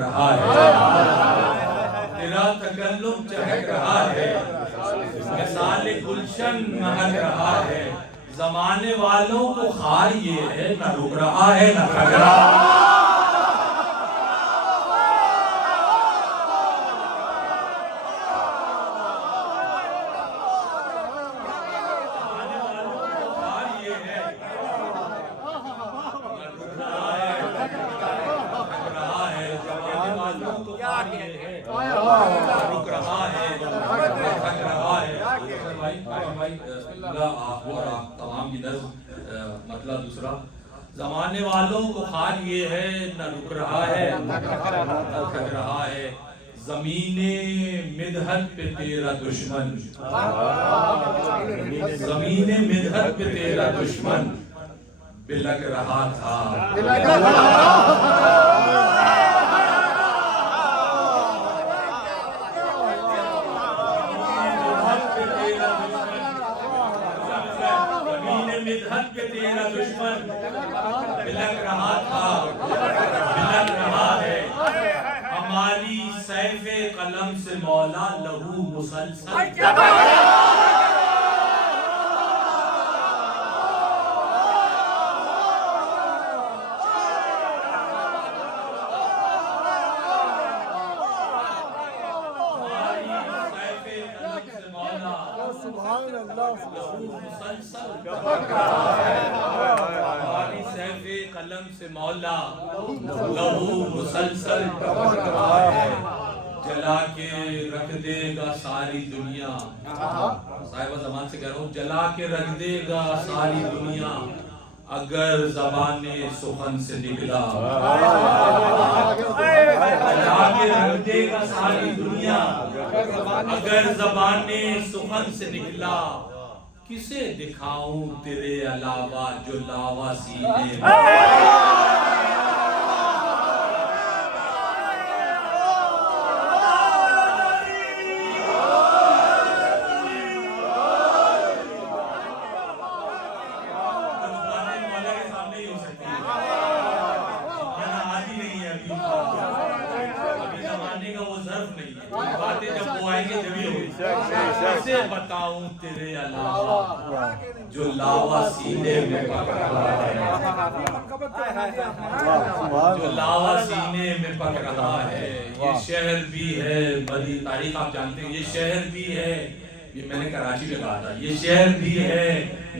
रहा है, तेरा तकल्लुम चहक रहा है, मिसाल गुलशन महक रहा है। जमाने वालों को खार ये है, न रुक रहा है न थक रहा। रुक रहा है, थक रहा है। भाई और आप तमाम की नज़्म मतलब दूसरा, जमाने वालों को हाल ये है, न रुक रहा है न थक रहा है। ज़मीने मिदहत पे तेरा दुश्मन, ज़मीने मिदहत पे तेरा दुश्मन बिलक रहा था। मिदहत पे तेरा दुश्मन बिलक रहा था, बिलक रहा है। हमारी सैफे कलम से मौला लहू मुसलसल। हमारी सैफे कलम से मौला लहू मुसलसल टपक रहा है। जला के रख देगा सारी दुनिया, साहिबा ज़मान से कह रहा हूँ, जला के रख देगा सारी दुनिया अगर ज़बाने सुखन से निकला। जला के रख देगा सारी दुनिया अगर ज़बाने सुखन से निकला। किसे दिखाऊं तेरे अलावा जो लावा सीने बताऊं तेरे अलावा जो लावा सीने में पक रहा है, जो लावा सीने में पक रहा है। ये शहर भी है, बड़ी तारीख आप जानते हैं, ये शहर भी है, ये मैंने कराची में कहा था, ये शहर भी है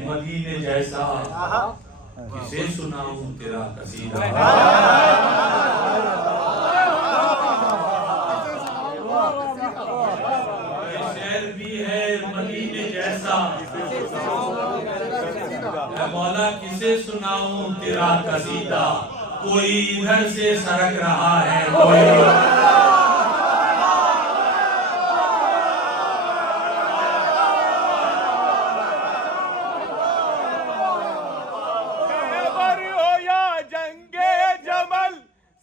मदीने जैसा। किसे सुनाऊं तेरा कसीदा। मौला किसे सुनाऊं तेरा कसीदा। कोई इधर से सरक रहा है, कोई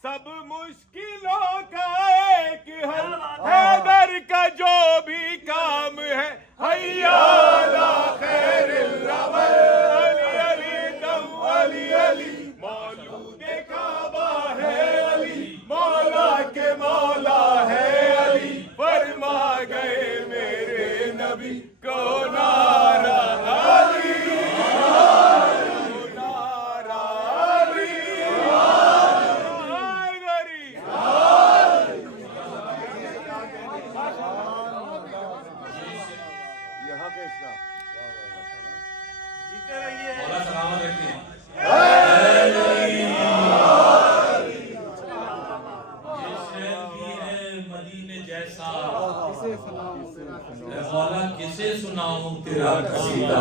सब मुश्किलों का एक हल हैदर का जो भी काम है हैया अला खैरिल अमल। अली अली दम अली अली मौलूद काबा है अली, मौला के मौला है अली। फरमा गए मेरे नबी को नारा अली, सलामत रखिए। मदीने जैसा मौला किसे सुनाऊं तेरा कसीदा।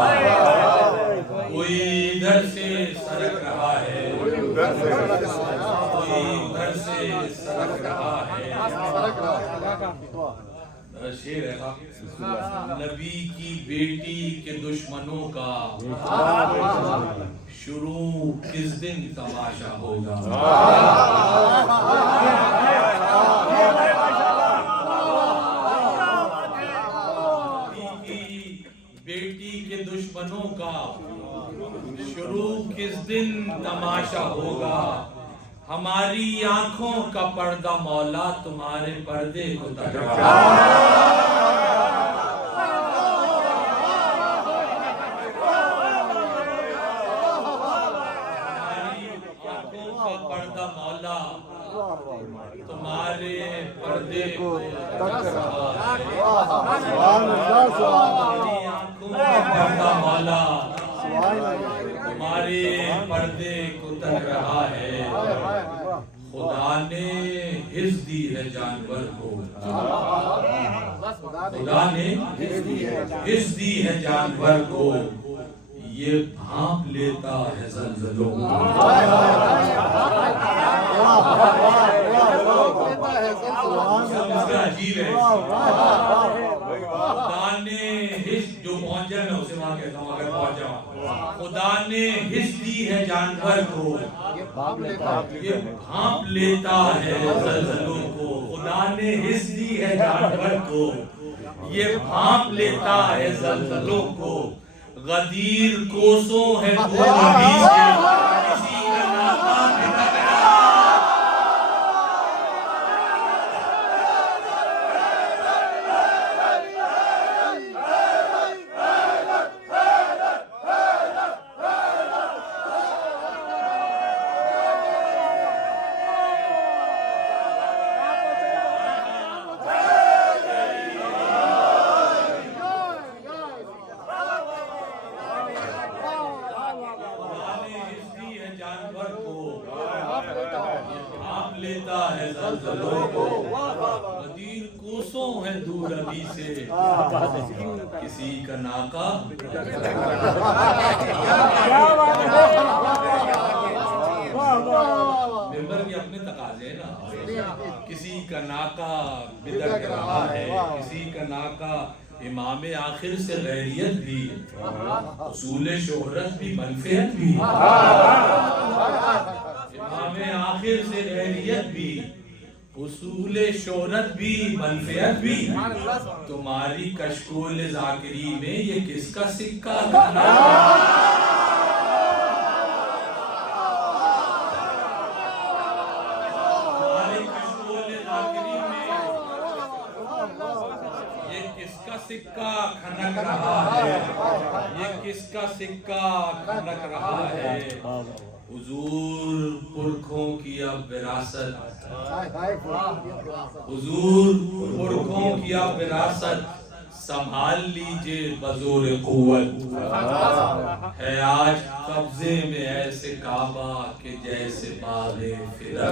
कोई इधर से सरक रहा है, कोई उधर से सरक रहा है। शेर है नबी की बेटी के दुश्मनों का शुरू किस दिन तमाशा होगा। बेटी के दुश्मनों का शुरू किस दिन तमाशा होगा। हमारी आंखों का पर्दा मौला तुम्हारे पर्दे को तक रहा है। पर्दा मौला तुम्हारे पर्दे को तक रहा है। आंखों का पर्दा मौला तुम्हारे पर्दे को तक रहा है। खुदा ने हिस्स दी है जानवर को, खुदा ने हिस्स दी है जानवर को, ये भांप लेता है ज़लज़लों को। अजीब है। खुदा ने हिस्स जो पहुंचा मैं उसे वहां कहता हूँ, अगर पहुंचा खुदा ने हिस्स दी है जानवर को, ये भांप लेता है ज़लज़लों को। खुदा ने हिस्स दी है जानवर को, ये भांप लेता है ज़लज़लों को। गदीर कोसों है वो नबी से, किसी का नाता भिटक रहा। लेता है ज़लज़लों को, गदीर कोसों है दूर अभी से, किसी का नाका मेंबर के अपने तकाजे ना, किसी का नाका बिदक रहा है, किसी का नाका इमाम आखिर से गैरियत भी, उसूल शोहरत भी, मनफियत भी, इमाम आखिर से गैरियत भी, उसूल शोहरत भी, मनफियत भी। तुम्हारी कशकोल ज़ाकिरी में ये किसका सिक्का खाना? सिक्का खनक रहा है, ये किसका सिक्का खनक रहा है? हुजूर पुरखों की अब विरासत, हुजूर पुरखों की अब विरासत संभाल लीजिए बजोर कुव्वत। है आज कब्जे में ऐसे काबा के जैसे बाग़े फिदा।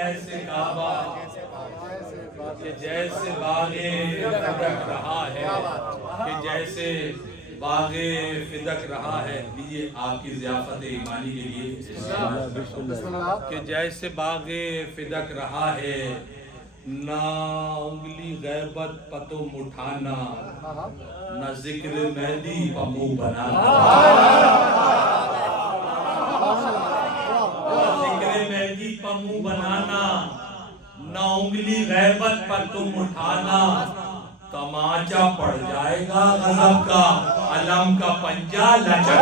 ऐसे काबा कि जैसे बागे फिदक रहा है, कि जैसे बागे फिदक रहा है। लीजिए आपकी ज़ियाफ़त ईमानी के लिए, कि जैसे बागे फिदक रहा है, ना उंगली गैबत पतुम उठाना, ना जिक्र मेहदी पमू बनाना। मुंह बनाना, ना उंगली गैबत पर तुम उठाना, तमाचा पड़ जाएगा गज़ब का, अलम का पंजा लचक।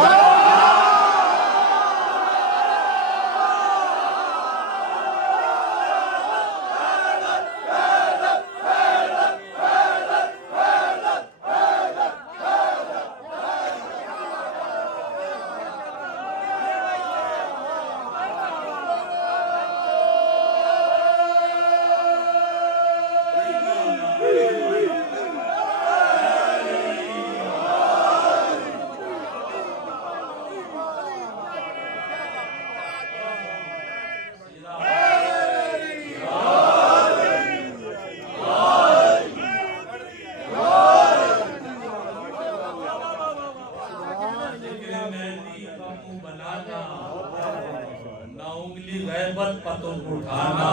ना उंगली गैबत पर तुम उठाना,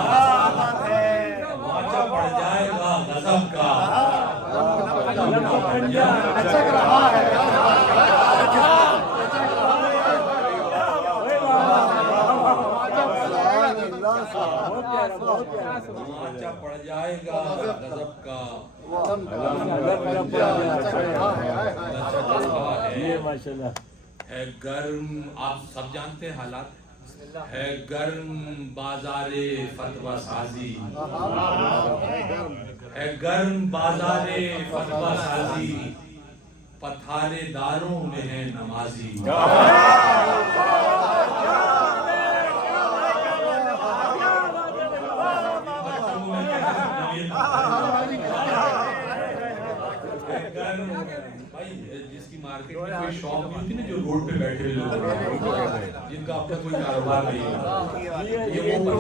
तमाचा पड़ जाएगा गज़ब का, अलम का पंजा लचक रहा है। तमाचा पड़ जाएगा गजब का है गर्म। आप सब जानते हैं हालात है गर्म बाजारे फतवा साजी है गर्म बाजारे फतवा साजी पथारे दारों में है नमाजी। भाई जिसकी मार्केट में कोई शॉप नहीं होती ना, जो रोड पे बैठे हुए लोग जिनका अपना कोई कारोबार नहीं है, ये वो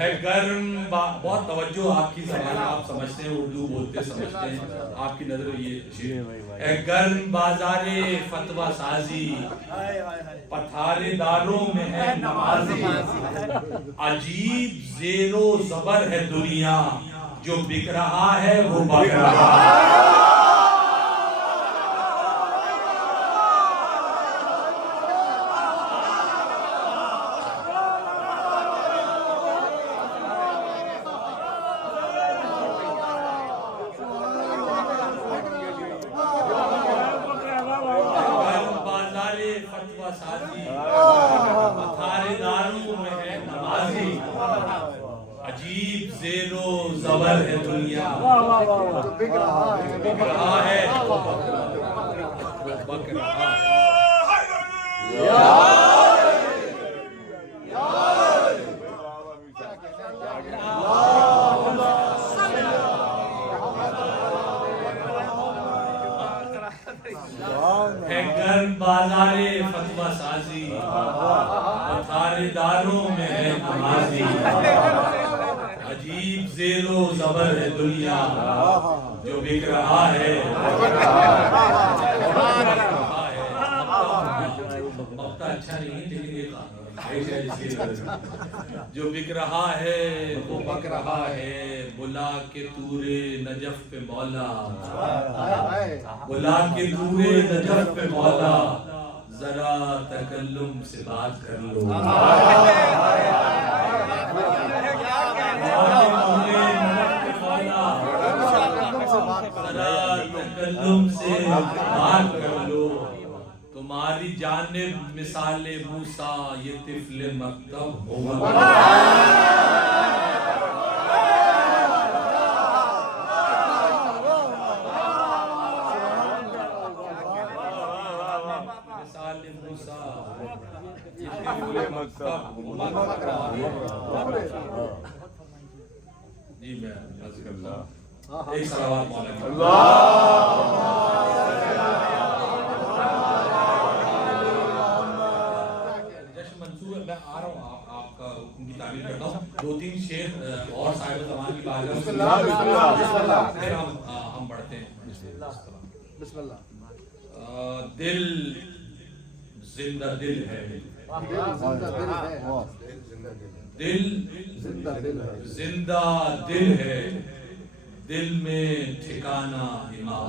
है गर्म। बहुत तवज्जो आपकी ज़बान, आप समझते हैं, उर्दू बोलते समझते हैं, आपकी नजर ये है गर्म बाजारे फतवा साजी पथारे दारों में है नमाजी। अजीब जेरो जबर है दुनिया जो बिक रहा है वो बक रहा है। फतवा साजी पथारेदारों में है नमाजी। अजीब जेरो जबर है दुनिया बिक रहा है बक रहा है। है गर्म बाजारे फतवा साजी पथारेदारों में है नमाजी। अजीब जेरो जबर है दुनिया जो बिक रहा है मौका अच्छा नहीं है, लेकिन ये जो बिक रहा है वो बक रहा है। बुला के तूरे नजफ पे मौला बुला के तूरे नजफ पे मौला जरा तकल्लुम से बात कर लो। जरा तकल्लुम से बात कर लो। तुम्हारी जानिब मिसाले मूसा ये तिफले मकतब मिसाले मूसा ये तिफले मकतब। जी मैं एक सलावत मौला मैं आ रहा हूँ, आपका उनकी तारीफ करता हूँ। दो तीन शेर और साहिब ज़मान की बात फिर हम बढ़ते हैं। दिल जिंदा दिल है दिल जिंदा दिल है दिल में ठिकाना इमाम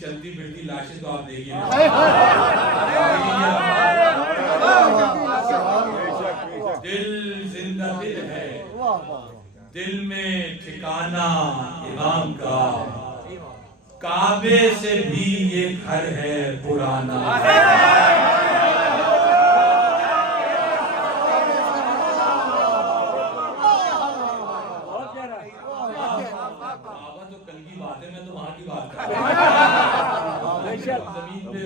चलती फिरती लाशें तो आप देखिए। दिल जिंदा दिल है दिल में ठिकाना इमाम का। काबे से भी ये घर है पुराना। मैं तो वहां की बात कर रहा हूं। जमीन पे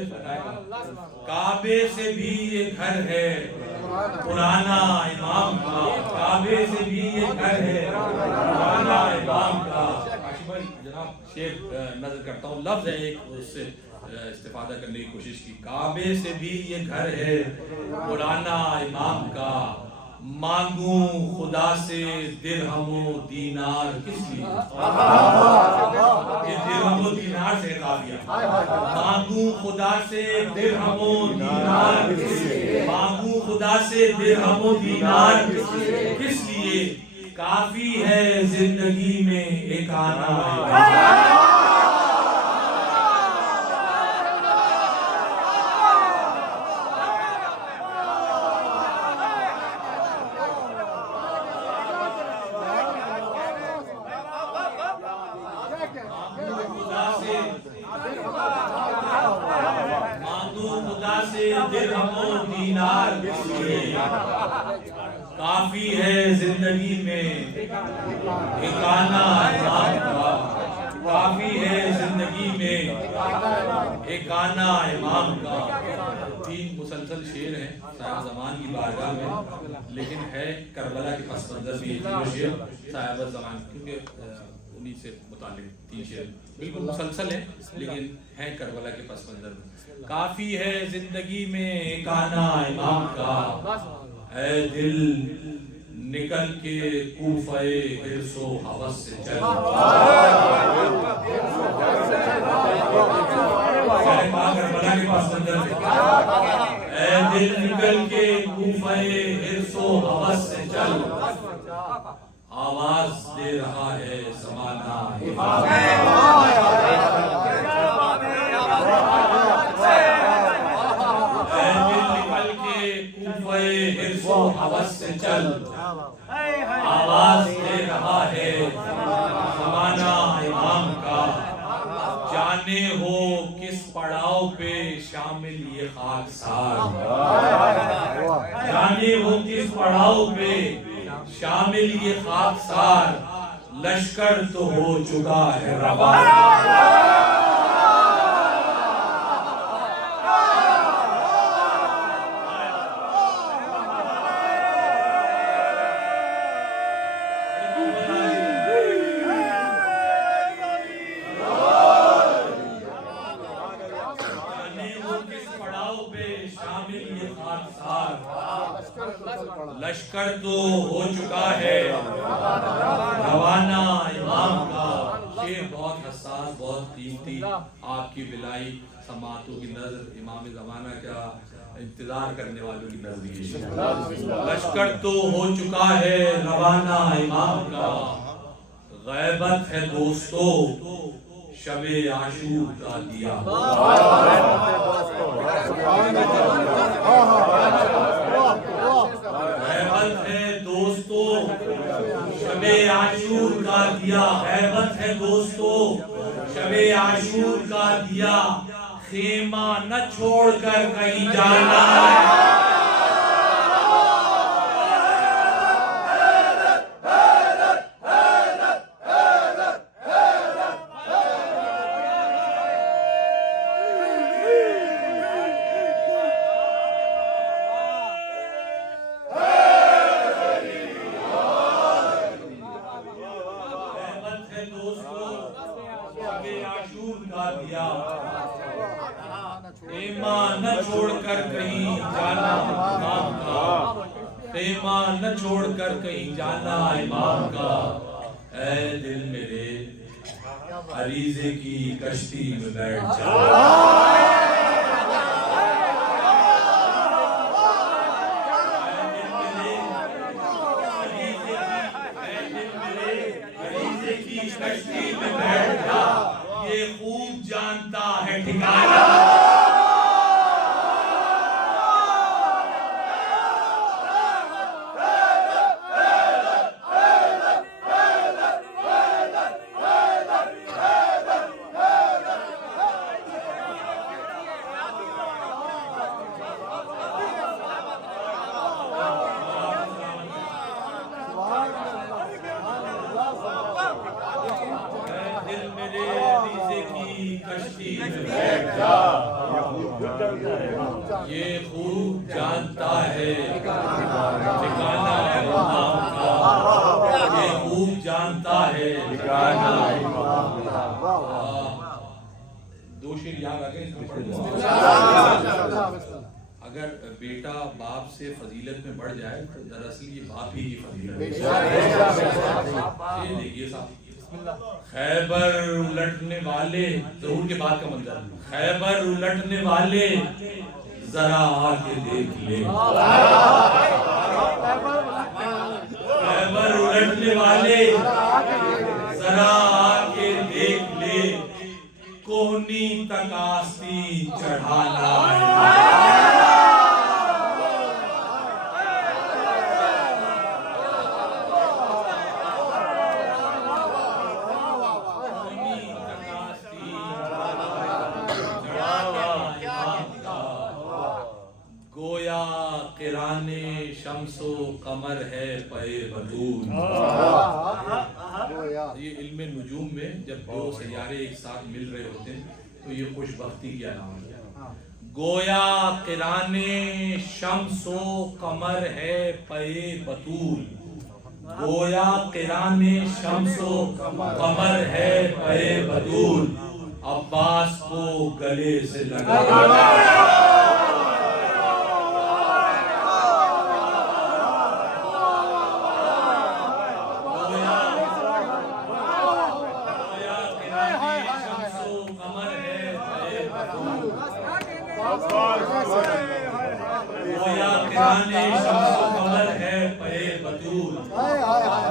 काबे से भी ये घर है पुराना इमाम का। काबे से भी ये घर है पुराना इमाम का। जनाब शेर नजर करता हूँ, लफ्ज है एक, उससे इस्तेफादा करने की कोशिश की। काबे से भी ये घर है पुराना इमाम का। मांगू खुदा से दिरहमो दीनार किस लिए? ये दिरहमो दीनार से काफिया। मांगू खुदा से दिरहमो दीनार किस लिए? मांगू खुदा से दिरहमो दीनार किस लिए? काफी है जिंदगी में एक एक आना है। खुदा से दिरहमो दीनार काफी है जिंदगी में एक आना इमाम का। काफी है जिंदगी में एक आना इमाम का। 3 मुसलसल शेर हैं साहिब ज़मान की बारगाह में, लेकिन है करबला के पस मंजर भी एक शेर साहिब ज़मान, क्योंकि उन्हीं से मुताल्लिक 3 शेर बिल्कुल मुसलसल है, लेकिन है करबला के पस मंजर में। काफी है जिंदगी में एक आना इमाम का, ऐ दिल निकल के कूफे हिर्सो हवस से चल। करबला के पास मंजर में, ऐ दिल निकल के कूफे हिर्सो हवस से चल। आवाज दे रहा है ज़माना निकल के कूफे हिर्सो हवस से चल। आवाज दे रहा है ज़माना इमाम का। जाने हो किस पड़ाव पे शामिल ये खाकसार। जाने हो किस पड़ाव पे शामिल ये खाकसार। लश्कर तो हो चुका है रवाना। लश्कर तो हो चुका है रवाना इमाम का। शेर बहुत हसास, बहुत कीमती। आपकी बिलाई समातों की नजर, इमाम ज़माना का इंतजार करने वालों की नजर। लश्कर तो हो चुका है रवाना इमाम का। गैबत है दोस्तों शबे आशूर का दिया। गैबत है दोस्तों शबे आशूर का दिया। गैबत है दोस्तों शबे आशूर का दिया। खेमा न छोड़कर कहीं जाना है। न छोड़कर कहीं जाना इमाम का। खेमा न छोड़कर कहीं जाना इमाम का। ऐ दिल मेरे अरीज़े की कश्ती में बैठ जा। कश्ती में बैठ जा, ये खूब जानता है ठिकाना। ये खूब जानता है ठिकाना इमाम का। ये खूब जानता है ठिकाना इमाम का। 2 शेर याद आ गए। अगर बेटा बाप से फजीलत में बढ़ जाए तो दरअसल ये बाप ही की फजीलत है। ये देखिए साहब, खैबर उलटने वाले, ज़हूर के बाद का मंजर। खैबर उलटने वाले जरा आके देख ले। खैबर उलटने वाले जरा जरा आके देख ले कोहनी तक आस्ती चढ़ा लाए। गोया किराने शम्सो कमर है पे बदून। ये इल्मे नुजूम में जब दो सैयारे एक साथ मिल रहे होते हैं तो ये खुशबख्ती की अलामत है। गोया किराने शम्सो कमर है पे बतूल। गोया किराने शम्सो कमर है पे बतूल। अब्बास को गले से लगा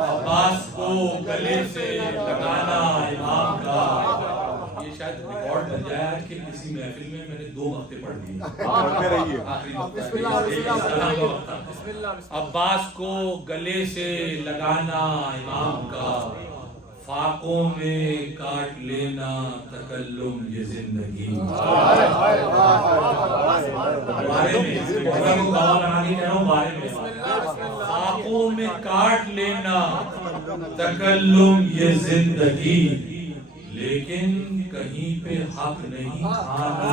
अब्बास को गले से लगाना इमाम का। ये शायद रिकॉर्ड बन जाए आज के किसी महफिल में। मैंने 2 वक्ते पढ़ दिए। अब्बास को गले से लगाना इमाम का। फाकों में काट लेना तकल्लुम ये जिंदगी। फाकों में काट लेना तकल्लुम ये जिंदगी। लेकिन कहीं पे हक नहीं खाना।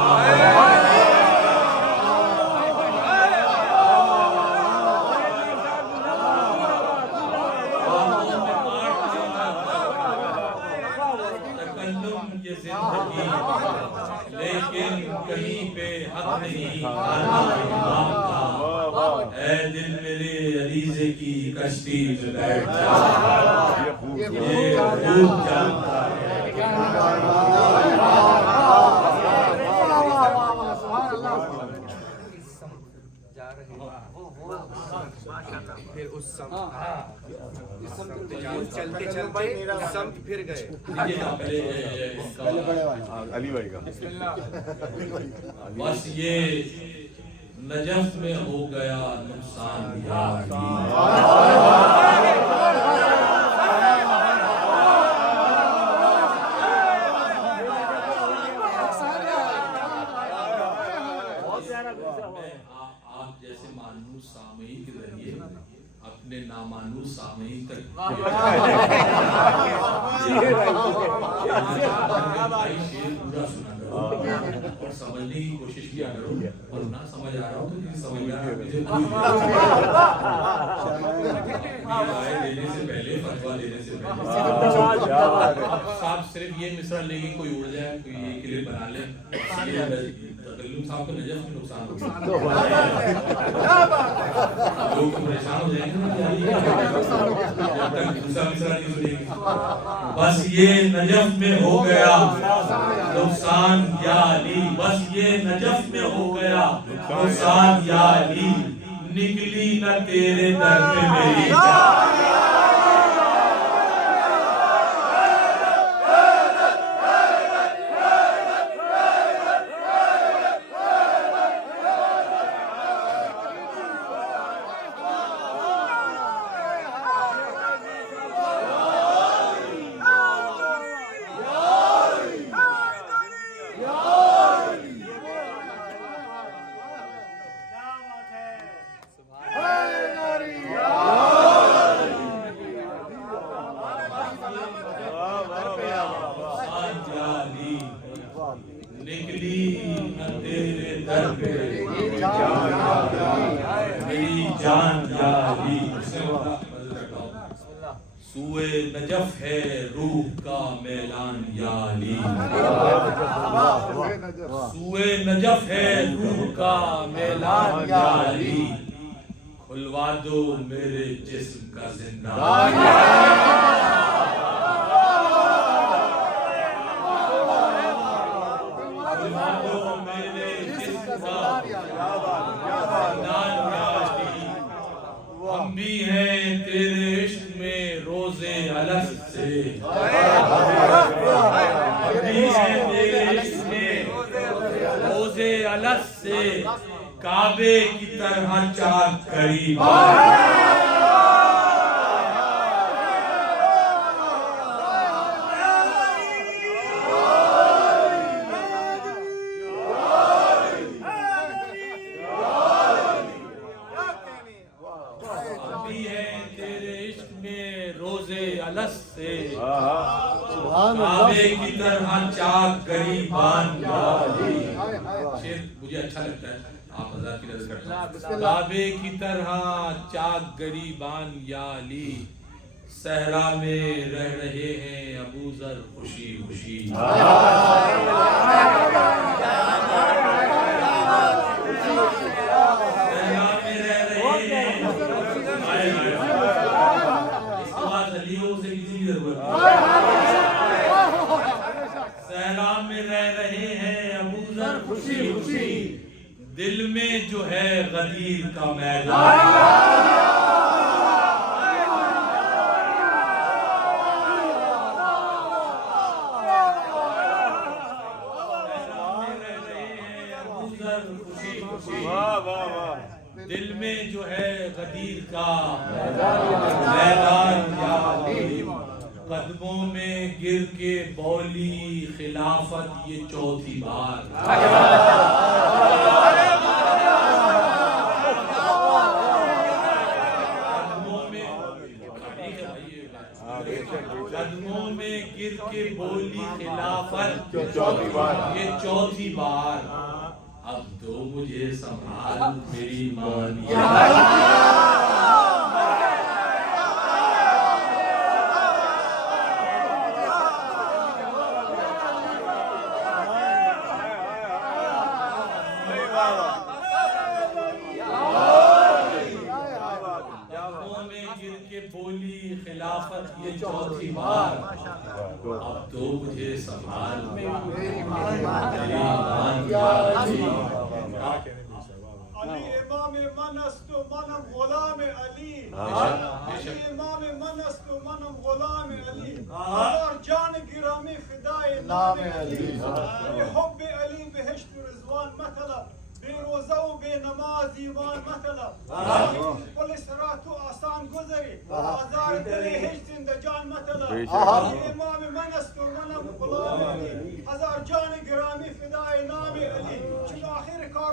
लेकिन कहीं पे हक नहीं खाना इमाम का। ऐ दिल मेरे अलीज़े की कश्ती में बैठ जा। ये खूब जानता है। फिर उस चलते चलते सम फिर गए। अली भाई का बस ये नजफ में हो गया नुकसान यार। आप जैसे मानूस सामई के जरिए अपने नामानूस सामई तक पूरा सुना करो और समझने की कोशिश किया करो। और ना समझ आ रहा हो तो समझ आ रहा राय देने से पहले, फतवा देने से पहले साहब सिर्फ ये मिसरा लेके कोई उड़ जाए, कोई ये क्लिप बना ले, तकल्लुम साहब को नजफ में नुकसान हो लोग परेशान हो जाएंगे जब तक दूसरा मिसरा नहीं सुनेंगे। बस ये नजफ में हो गया नुकसान या अली। बस ये नजफ में हो गया नुकसान या अली। निकली न तेरे दर पे मेरी जान। निकली न तेरे दर पे मेरी जान जारी। सूए नजफ है रूह का मैलान याली। सूए नजफ है रूह का मैलान याली। खुलवा दो मेरे जिस्म का जिंदा। हम भी हैं तेरे इश्क में रोजे अलग से। अलग से काबे की तरह चाक गरीब। अभी है तेरे इश्क में रोजे अलग से काबे की तरह चाक गरीबान। शेर मुझे अच्छा लगता है, आप हजार की नजर करते हैं। काबे की तरह चाक गरीबान या अली, सहरा में रह रहे हैं अबू जर खुशी खुशी। सहरा में रह रहे हैं, इसके बाद अलियों से किसी की जरूरत नहीं। सहरा में रह रहे हैं अबू जर खुशी खुशी, दिल में जो है गदीर का मैदान। दिल में जो है गदीर का मैदान। कदमों में गिर के बोली खिलाफत ये चौथी बार। कदमों में गिर के बोली खिलाफत ये चौथी बार। अब तो मुझे संभाल मेरी मानिया। बोली खिलाफत ये चौथी बार। अब तो मुझे संभाल मेरी मानिया। अली इमाम मनस्तु मनम गुलाम अली, अली इमाम मनस्तु मनम गुलाम अली, और जान गिरामी फिदाए नाम अली। हुब्बे अली बेहिश्त रिजवान मतलब, बेरोज़ा व बेनमाज ईमान मतलब, पुलिस रातों आसान गुजरी, आज़ार दिले हिज जिंदजान मतलब। इमाम मनस्तु मनम गुलाम अली, हजार जान गिरामी फिदाए नाम अली। चुन आखिर कार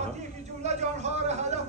आती की जुमला जानहार हलफ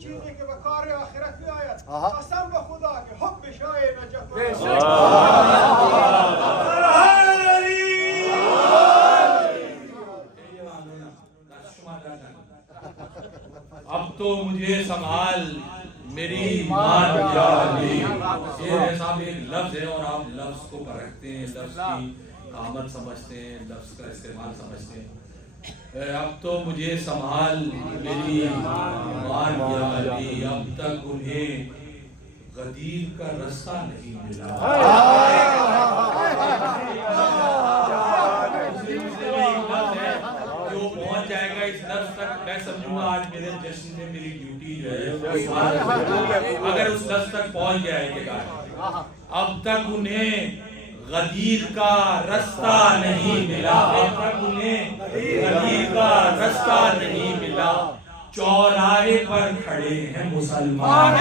चीज़ें के बकार आखिरत में आयत। कसम ब खुदा के हुब्ब शाये नजफ। अब तो मुझे संभाल मेरी मान या अली। ये ऐसा भी एक लफ्ज है और आप लफ्ज को परखते हैं, लफ्ज की कामत समझते हैं, लफ्ज का इस्तेमाल समझते हैं। अब तो मुझे संभाल मेरी मान या अली, अब तक उन्हें गदीर का रास्ता नहीं मिला। जो पहुंच जाएगा इस लफ्ज तक, मैं समझूंगा आज मेरे जश्न में मेरी ड्यूटी जो है, अगर उस लफ्ज तक पहुंच जाएगा। अब तक उन्हें गदीर का रास्ता नहीं मिला, अब तक उन्हें गदीर का रास्ता नहीं मिला। चौराहे पर खड़े हैं मुसलमान।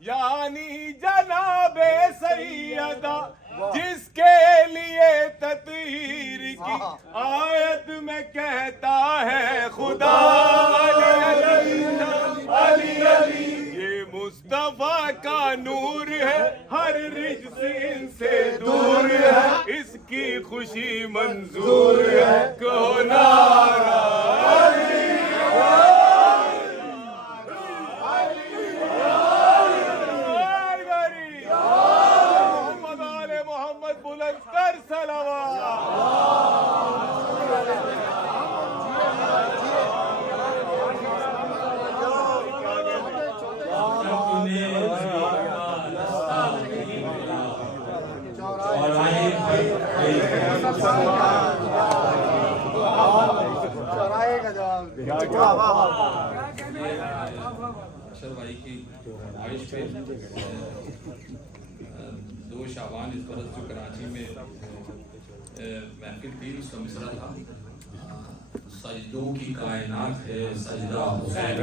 यानी जनाबे सैयदा, जिसके लिए तत्हीर की आयत में कहता है खुदा अली अली अली। ये मुस्तफा का नूर है, हर रिज्स इनसे दूर है, इसकी खुशी मंजूर है, कहो नारा अली। मोहम्मद बुलंद कर सलावत। अशर भाई की आयुष पे 2 शाबान इस बरस जो कराची में महफिल थी उसका मिसरा था, सजदों की कायनात है सजदा हुसैन।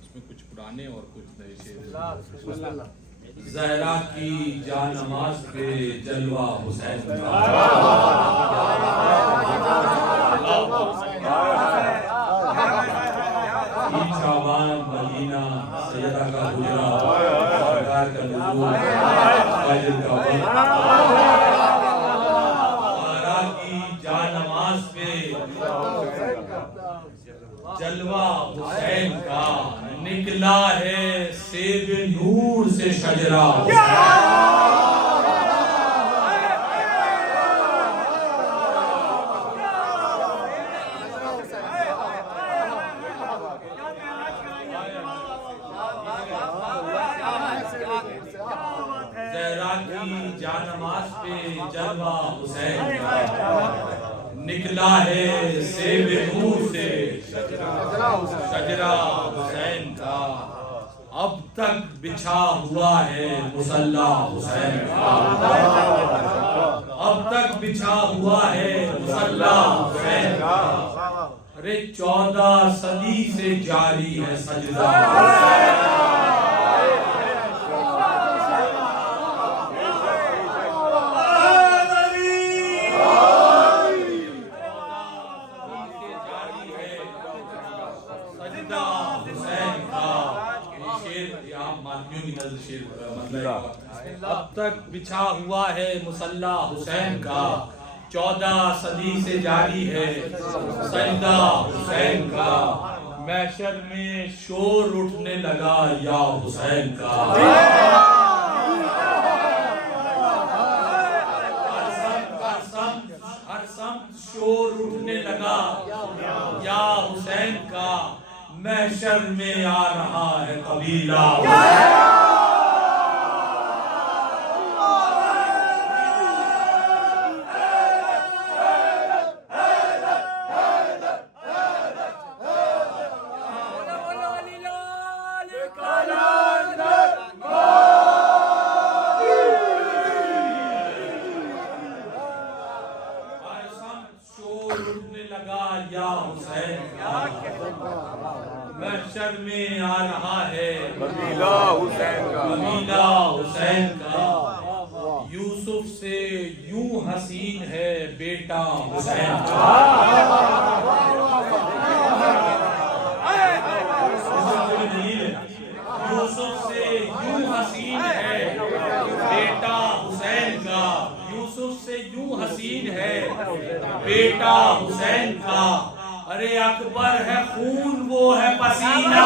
उसमें कुछ पुराने और कुछ नए शेर। ज़हरा की जान नमाज पे जलवा हुसैन का, शाबान मदीना सैयदा का हुजरा, सरकार का नज़ूर, फाजिल का वक्त। ज़हरा की जान नमाज पे जलवा हुसैन का, निकला है सेब नूर से शजरा ज़हरा की जानमाज़ पे जलवा हुसैन का, निकला है सेब नूर से शजरा हुसैन का। अब तक बिछा हुआ है मुसल्ला हुसैन का, अब तक बिछा हुआ है मुसल्ला हुसैन का। अरे 14 सदी से जारी है सजदा हुसैन। अब तक बिछा हुआ है मुसल्ला हुसैन का, 14 सदी से जारी है सजदा हुसैन का। महशर में शोर उठने लगा या हुसैन का, हर सम शोर उठने लगा या हुसैन का। महशर में आ रहा है कबीला महशर में आ रहा है कबीला हुसैन का, कबीला हुसैन का। यूसुफ से यूं हसीन है बेटा हुसैन का, यूसुफ से यूं हसीन है बेटा हुसैन का, यूसुफ से यूं हसीन है बेटा हुसैन का। अरे अकबर है खून वो है पसीना,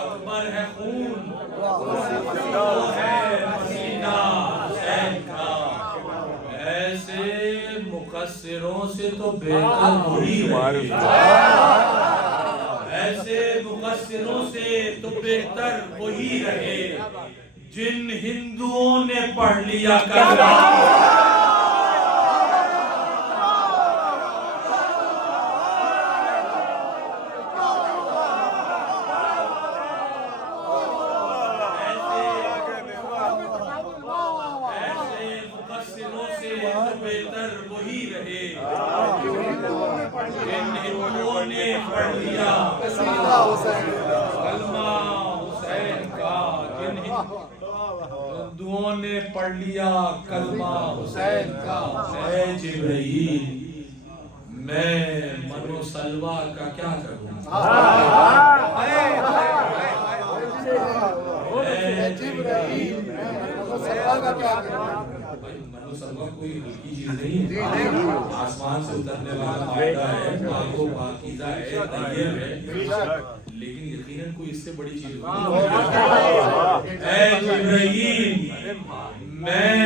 अकबर है खून वो है पसीना हुसैन का। ऐसे मुकस्सिरों से तो बेहतर वही रहे, ऐसे मुकस्सिरों से तो बेहतर वही रहे जिन हिंदुओं ने पढ़ लिया कलमा। बेहतर वही रहे जिन हिंदुओं ने पढ़ लिया कलमा हुसैन का, जिन हिंदुओं ने पढ़ लिया कलमा हुसैन का। ऐ जिब्राइल मैं मनो सलवा का क्या करूं, भाई मनु सलवा कोई हल्की चीज नहीं है, आसमान से उतरने वाला मायदा है, पाको पाकीज़ा है, तय्यब है, लेकिन यकीनन कोई इससे बड़ी चीज होगी। ऐ जिब्राईल, मैं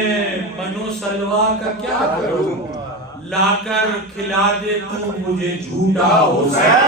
मनु सलवा का क्या करूं, लाकर खिला दे तू मुझे झूठा हुसैन।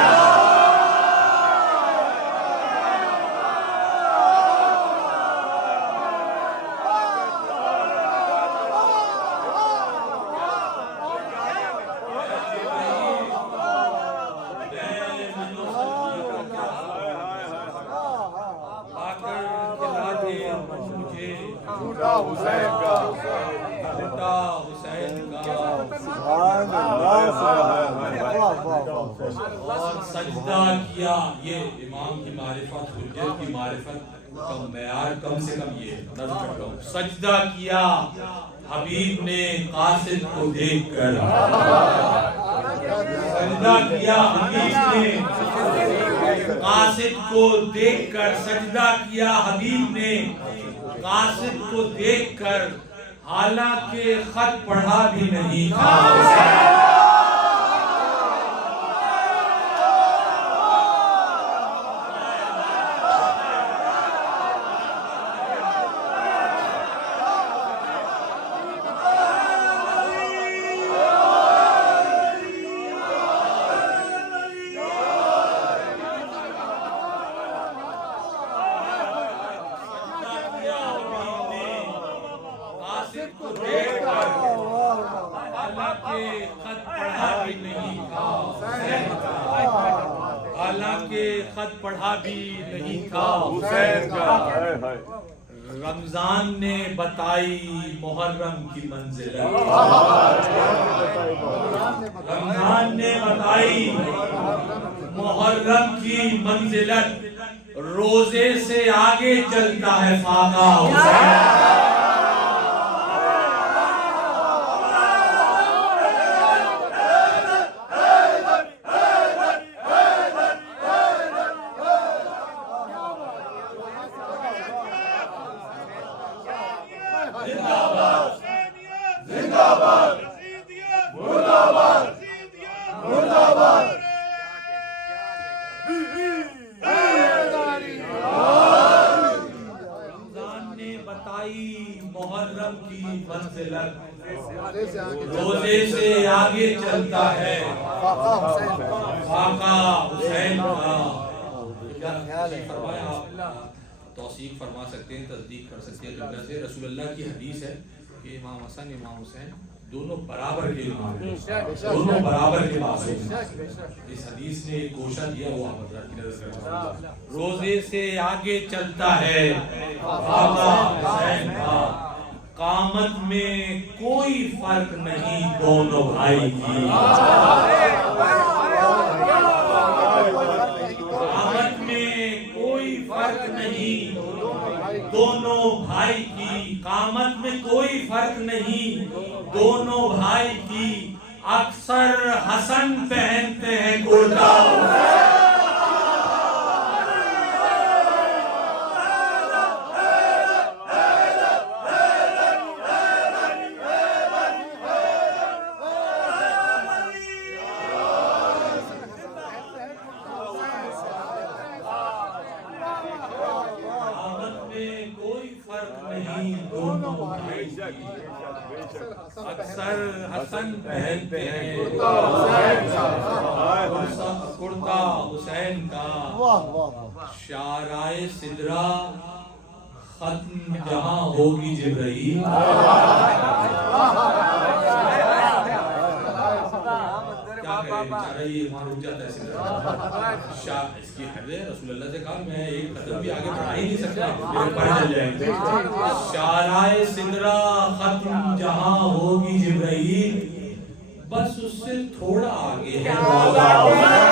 और सजदा किया, ये इमाम की मारिफत, हुज्जत की मारिफत का मेयार कम से कम ये नज़र करता हूँ। सजदा किया हबीब ने कासिद को देखकर, सजदा किया हबीब ने कासिद को देखकर, सजदा किया हबीब ने कासिद को देखकर, हालांकि खत पढ़ा भी नहीं था। हालांकि खत पढ़ा भी नहीं था हुसैन का। रमजान ने बताई मुहर्रम की मंजिल, रमजान ने बताई मुहर्रम की मंजिलत, रोजे से आगे चलता है फाका हुसैन। मुहर्रम की मंजिलत, रोजे से आगे चलता है फाका हुसैन का। तौसीक फरमा सकते हैं, तस्दीक कर सकते हैं दुनिया से। रसूलुल्लाह की हदीस है कि इमाम हसन इमाम हुसैन दोनों बराबर के इमाम हैं, दोनों बराबर के मासूम हैं। इस हदीस ने एक गोशा दिया, वो आप हज़रात की नज़र करें। रोजे से आगे चलता है फाका हुसैन का, कामत में कोई फर्क नहीं दोनों भाई की, कामत में कोई फर्क नहीं दोनों भाई की, कामत में कोई फर्क नहीं दोनों भाई की। अक्सर हसन पहनते हैं कुर्ता, अक्सर हसन पहनते हैं कुर्ता हुसैन का। शाराए सिदरा खत्म जहां होगी जिब्राईल, क्या करे बेचारा, ये वहां रुक जाता है सिदरा। इसकी हद है, रसूलुल्लाह से कहा मैं एक कदम भी आगे बढ़ा ही नहीं सकता, मेरे पर चल जाएंगे। शाराए सिदरा खत्म जहां होगी जिब्राईल, बस उससे थोड़ा आगे है रौज़ा हुसैन।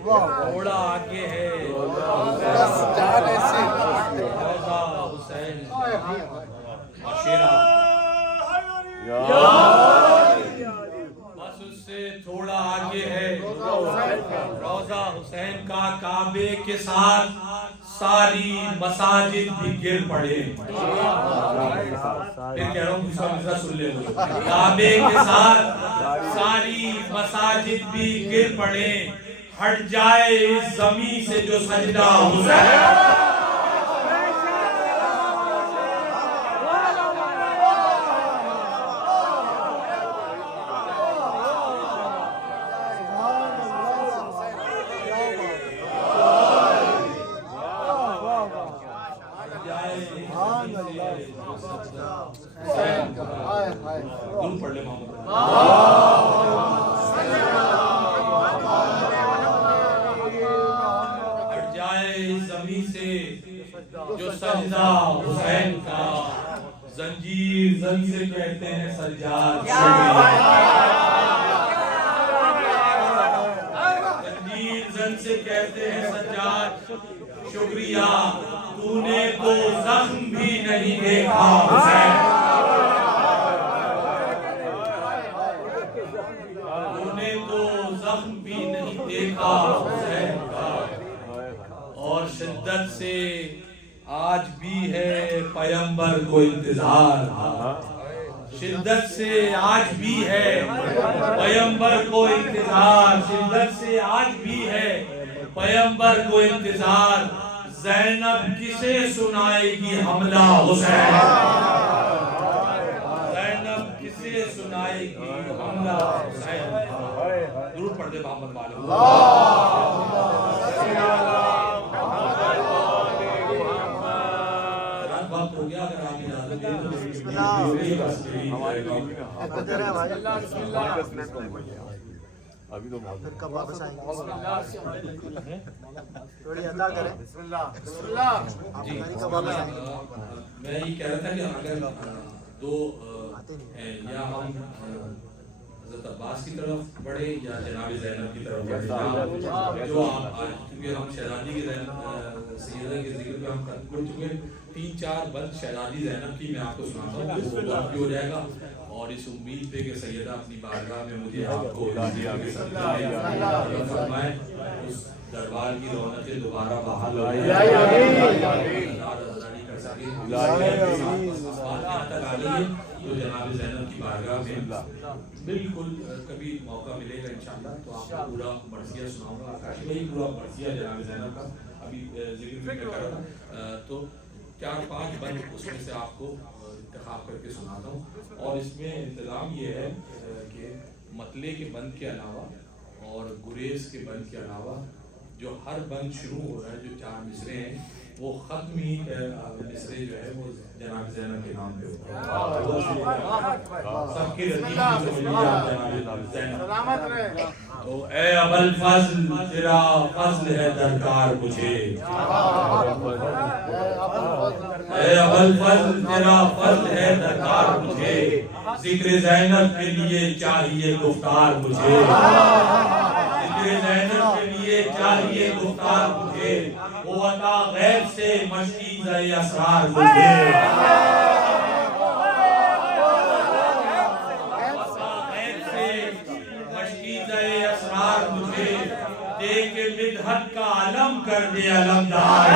थोड़ा आगे है रौजा हुसैन माशेरा, बस उससे थोड़ा आगे है रौजा हुसैन का। काबे के साथ सारी मसाजिद भी गिर पड़े। फिर कह रहा हूँ दूसरा सुन ले। काबे के साथ सारी मसाजिद भी गिर पड़े, हट जाए इस जमीन से जो सजदा हुसैन। पढ़ ले मोहम्मद हट जाए जमीन से जो सजदा हुसैन का। जंजीर जंग से कहते हैं सज्जाद, जंजीर जंग से कहते हैं सज्जाद शुक्रिया, तूने तो जख्म भी नहीं देखा हुसैन, तूने तो जख्म भी नहीं देखा हुसैन का। और शिद्दत से आज भी है पैगंबर को इंतजार, शिद्दत से आज भी है पैगंबर को इंतजार, शिद्दत से आज भी है पैगंबर को इंतजार। ज़ैनब किसे सुनाएगी हमला हुसैन, ज़ैनब किसे सुनाएगी हमला हुसैन। जरूर पढ़ दे मोहम्मद वाले। वक्त हो गया, अगर आप अभी तो फिर कब वापस आएंगे? थोड़ी अदा करें। जी कब वापस आएंगे? मैं ये कह रहा था कि अगर दो हैं, या हम हज़रत अब्बास की तरफ बढ़े या जनाब ज़ैनब की तरफ बढ़े। जो आप आज, क्योंकि हम शहजादी की सैयदा के जिक्र पे हम खत्म कर चुके हैं, 3-4 बंद शहजादी ज़ैनब की मैं आपको सुनाता हूँ, वो वक्त हो जाएगा। और इस उम्मीद पे कि सैयदा अपनी बारगाह में मुझे आपको फरमाए, उस दरबार की रौनकें दोबारा बहाल हो जाए, कर सके। तो जनाब ज़ैनब की बारगाह में बिल्कुल कभी मौका मिलेगा इंशाअल्लाह तो आपको पूरा मर्सिया सुनाऊंगा। काशी भाई पूरा मर्सिया जनाब ज़ैनब का अभी जिक्र कर रहा था, तो 4-5 बंद उसमें से आपको इंतखाब करके सुनाता हूँ। और इसमें इंतज़ाम ये है कि मतले के बंद के अलावा और गुरेज के बंद के अलावा जो हर बंद शुरू हो रहा है, जो 4 मिसरे हैं, वो ख़त्म ही मिसरे जो है वो जनाब ज़ैनब के नाम पे होता है। सबके तो ए अबुल फज़ल तेरा फज़ल है दरकार मुझे, ए अबुल फज़ल तेरा फज़ल है दरकार मुझे, जिक्र ज़ैनब के लिए चाहिए गुफ्तार मुझे, जिक्र ज़ैनब के लिए चाहिए गुफ्तार मुझे, वो अता गैब से मशकीज़ असरार मुझे, दे के मिदहत का अलम कर दे अलमदार,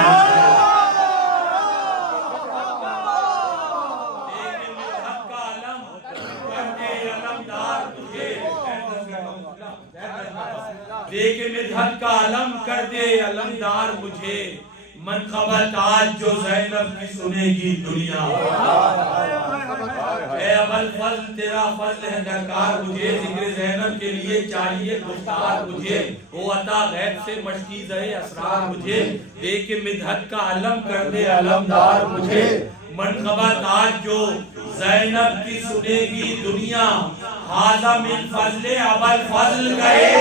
दे के मिदहत का अलम कर दे अलमदार मुझे, दे के मिदहत का अलम कर दे अलमदार मुझे, मनक़बत आज जो ज़ैनब की सुनेगी दुनिया। ए अबुल फज़ल तेरा फज़ल है दरकार मुझे, जिक्र ज़ैनब के लिए चाहिए गुफ्तार मुझे, वो अता गैब से मशकीज़ असरार मुझे, दे के मिदहत का अलम कर दे अलमदार मुझे, मनक़बत आज जो ज़ैनब की सुनेगी दुनिया, हाज़ा मिन फ़ज़ल अबुल फज़ल गए।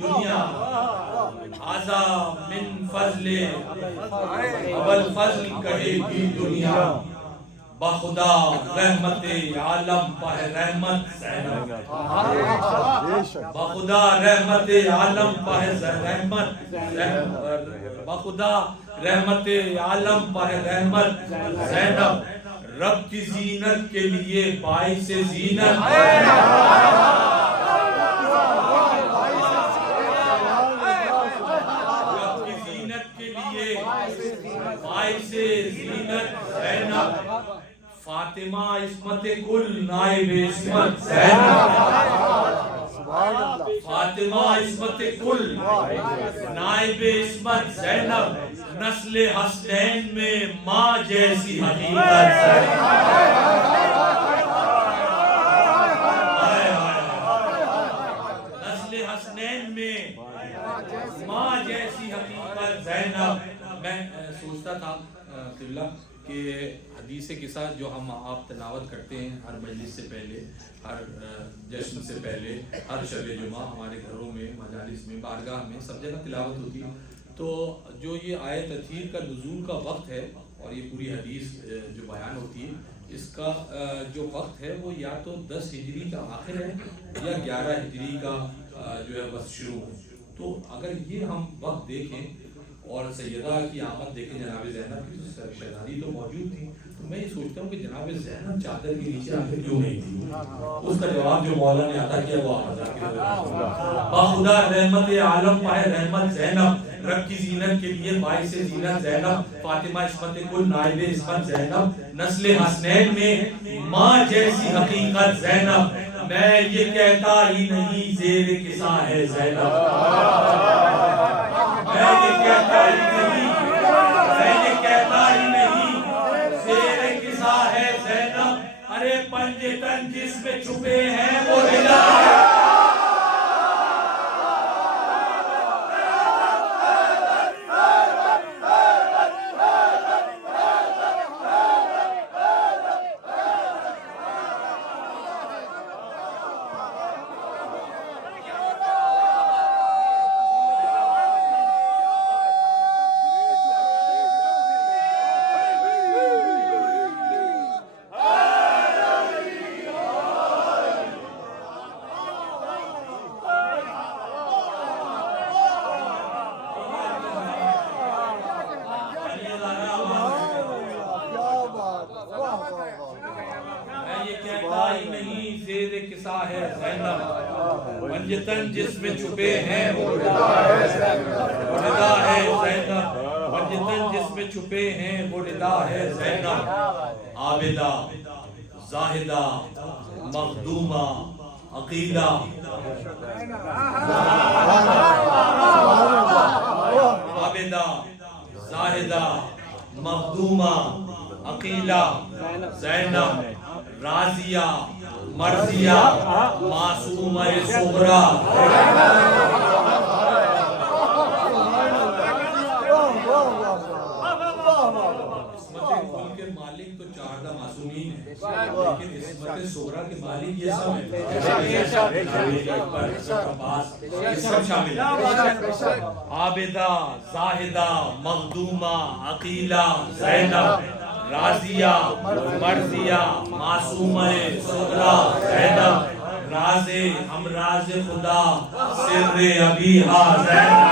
दुनिया आजा मिन फजले अबल फजल कहेगी दुनिया बखुदा रहमते आलम पर रहमत ज़ैनब बखुदा रहमते आलम पर रहमत बखुदा रहमते आलम पर रहमत ज़ैनब रब की जीनत के लिए बाइस जीनत रब की जीनत के लिए बाइस जीनत ज़ैनब फातिमा इस्मत कुल नाइब इस्मत ज़ैनब फातिमा इस्मत कुल नाइब इस्मत ज़ैनब नस्ल हसनैन में माँ जैसी हकीकत नस्ल हसनैन में माँ जैसी हकीकत ज़ैनब। मैं सोचता था कि हदीस किस्सा जो हम आप तिलावत करते हैं हर मजलिस से पहले, हर जश्न से पहले, हर शब जुमा हमारे घरों में, मजालिस में, बारगाह में, सब जगह तिलावत होती है। तो जो ये आयत अथीर का नुज़ूल का वक्त है और ये पूरी हदीस जो बयान होती है, इसका जो वक्त है वो या तो 10 हिजरी का आखिर है या 11 हिजरी का जो है बस शुरू है। तो अगर ये हम वक्त देखें और सैयदा की आमद देखें जनाब ज़ैनब की, तो शहजादी तो मौजूद थी, तो मैं ये सोचता हूँ कि जनाब ज़ैनब चादर के नीचे आखिर क्यों नहीं थी? उसका जवाब जो मौला ने अता किया वो बाखुदा रहमत आलम पाए रहमत ज़ैनब रब की जीनत के लिए बाइस जीनत ज़ैनब फातिमा इस्मत कुल नाइब इस्मत ज़ैनब नस्ल हसनैन में माँ जैसी हकीकत ज़ैनब। मैं ये कहता ही नहीं ज़ेर किसा है ज़ैनब, मैं ये कहता ही नहीं ज़ेर किसा है ज़ैनब। अरे पंजे तन जिसमें छुपे हैं वो रिदा है। पंजतन जिसमें छुपे हैं वो रिदा है ज़ैनब, पंजतन जिसमें छुपे हैं वो रिदा है ज़ैनब। आबिदा ज़ाहिदा मखदूमा अकीला आबिदा ज़ाहिदा मखदूमा अकीला ज़ैनब राजिया मर्जिया मासूमा सुगरा। इस्मत के मालिक तो 14 मासूमीन है, लेकिन इस्मत सुगरा के मालिक ये सब शामिल है। आबिदा ज़ाहिदा मखदूमा अकीला ज़ैनब राजिया मर्जिया मासूमा सुगरा ज़ैनब राज़े हम राज़े खुदा सिर्रे अबीहा ज़ैनब।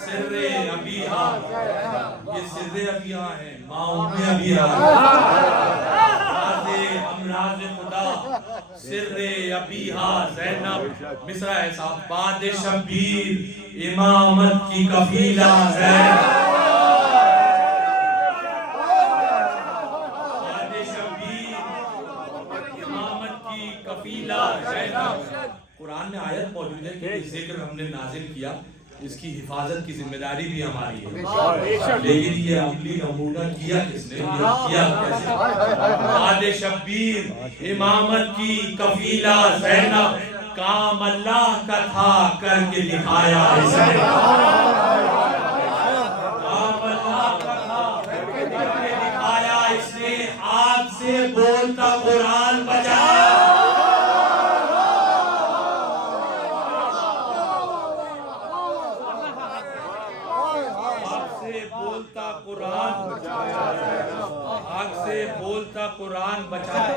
सिर्रे अबीहा ये सिर्रे अबीहा है, माँ उम्मे अबीहा राज़े खुदा सिर्रे अबीहा ज़ैनब। मिसरा है साहब बाद शब्बीर इमामत की कफीला ज़ैनब, बाद शब्बीर इमामत की कफीला ज़ैनब। कुरान में आयत मौजूद है कि जिक्र हमने नाजिल किया, इसकी हिफाजत की जिम्मेदारी भी हमारी है, लेकिन ये अमली नमूना किया किसने, किया कैसे? बाद शब्बीर इमामत की कफीला ज़ैनब काम अल्लाह का था करके दिखाया इसने। काम अल्लाह का था करके दिखाया इसने। आग से बोलता कुरान बचाया। आग से बोलता कुरान बचाया।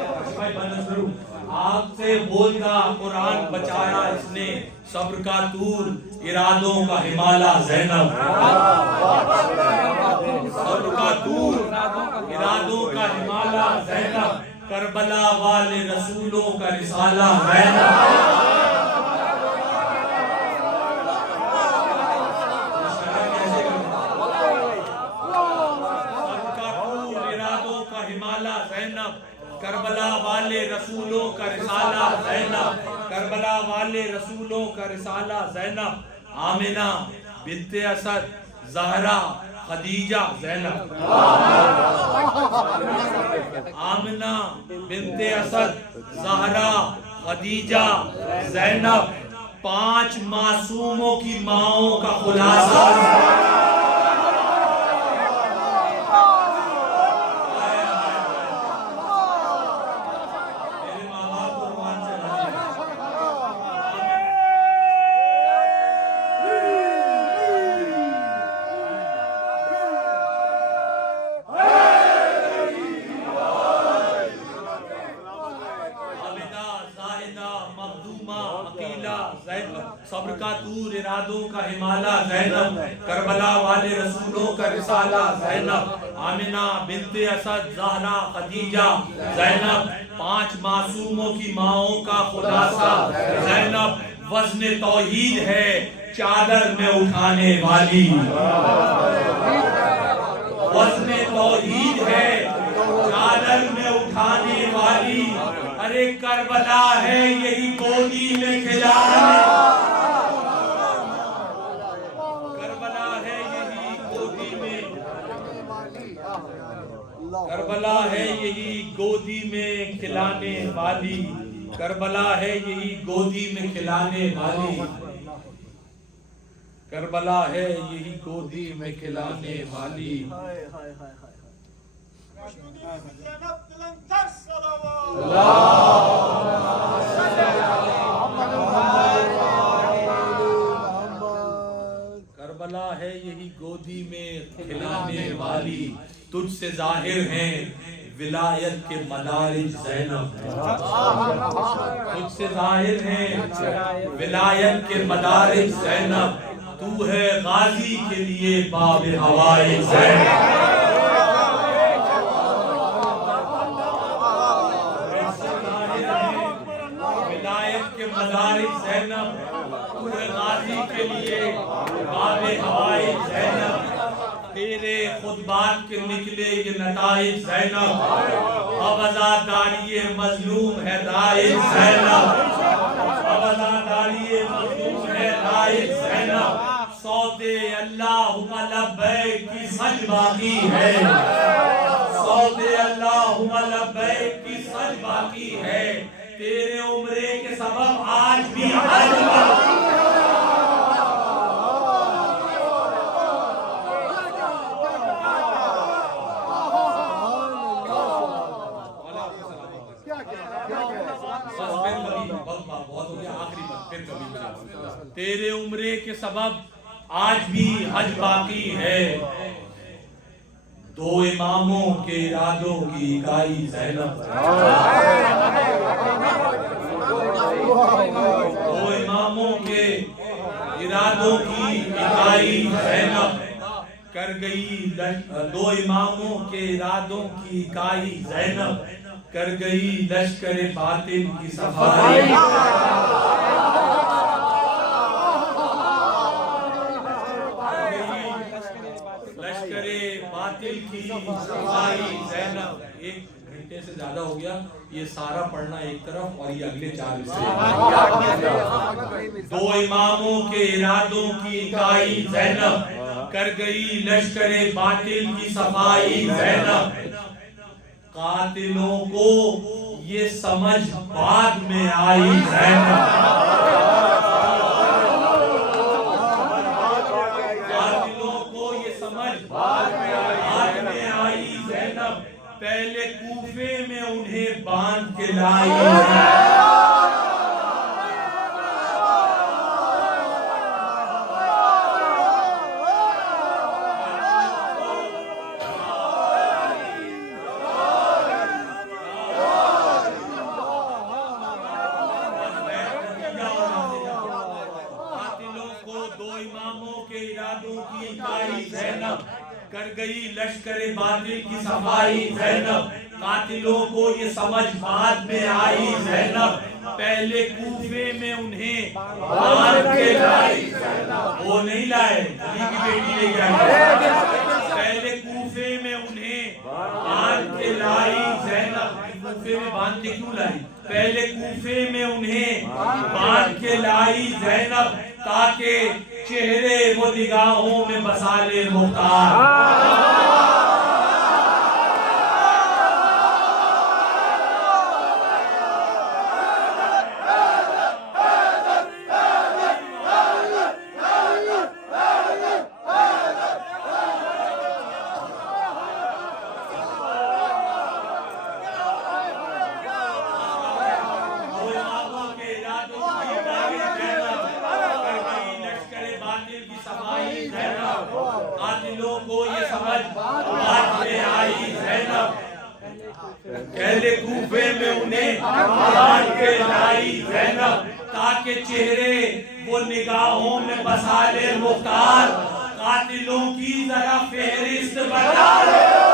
आग से बोलता कुरान बचाया इसने। सब्र का तूर, इरादों का हिमालय ज़ैनब। सब्र का तूर, इरादों का हिमालय ज़ैनब। करबला वाले रसूलों का रिसाला ज़ैनब। करबला वाले रसूलों का रिसाला ज़ैनब। करबला वाले रसूलों का रिसाला ज़ैनब। आमिना बिन्ते असद, ज़हरा, खदीजा, ज़ैनब। आमिना बिन्ते असद, ज़हरा, खदीजा, ज़ैनब। 5 मासूमों की माओं का खुलासा। सब्र का तूर, इरादों का हिमालय ज़ैनब। करबला वाले रसूलों का रिसाला ज़ैनब। आमिना बिन्ते असद, ज़हरा, खदीजा, ज़ैनब। 5 मासूमों की माओं का खुलासा ज़ैनब। वज़्न तौहीद है चादर में उठाने वाली। वज़्न तौहीद है चादर में उठाने वाली। अरे करबला है यही गोदी में खिलाने। करबला है यही गोदी में। करबला है यही गोदी में खिलाने वाली। करबला है यही गोदी में खिलाने वाली। करबला है यही गोदी में खिलाने वाली। करबला है यही गोदी में खिलाने वाली। तुझसे जाहिर हैं विलायत के मदारिज ज़ैनब। तुझसे जाहिर हैं विलायत के मदारिज ज़ैनब। तू है गाजी के लिए बाब हवाए ज़ैनब। मदारिज ज़ैनब, पूरे गाजी के लिए बाबे हवाए ज़ैनब। तेरे खुतबात के निकले ये नताइज ज़ैनब। अब आज़ादारी मज़लूम है राइज ज़ैनब। अब आज़ादारी मज़लूम है राइज ज़ैनब। सौदे अल्लाहुम्मा लब्बैक की सज बाकी है। सौदे अल्लाहुम्मा लब्बैक की सज बाकी है। तेरे उम्रे के सबब आज भी हज तेरे उम्रे के सबब आज भी हज बाकी है। 2 इमामों के इरादों की इकाई ज़ैनब। 2 इमामों के इरादों की इकाई ज़ैनब कर गई। 2 इमामों के इरादों की इकाई ज़ैनब कर गई लश्कर बातिल की सफाई। लश्करे बातिल की सफाई ज़ैनब। 1 घंटे से ज्यादा हो गया। ये सारा पढ़ना एक तरफ और ये अगले 4 हिस्से। 2 इमामों के इरादों की इकाई ज़ैनब कर गई लश्करे बातिल की सफाई ज़ैनब। कातिलों को ये समझ बाद में आई ज़ैनब। कातिलों को ये समझ बाद में आई ज़ैनब, पहले कूफे में उन्हें बांध के लाई है। कर गई लश्करे बातिल की सफाई ज़ैनब, कातिलों को ये समझ बाद में आई ज़ैनब, पहले कूफे में उन्हें बांध के लाई। वो नहीं लाए, अली की बेटी ले गई, पहले कूफे में उन्हें बांध के लाई ज़ैनब। कूफे में बांध के क्यों लाई? पहले कूफे में उन्हें बांध के लाई ज़ैनब, ताकि चेहरे वो निगाहों में बसा ले मुख्तार। कातिलों को ये समझ बाद में आई ज़ैनब, पहले कूफे में उन्हें बांध के लाई ज़ैनब, ताकि चेहरे वो निगाहों में बसा ले मुख्तार। कातिलों की जरा फेहरिस्त बता दे।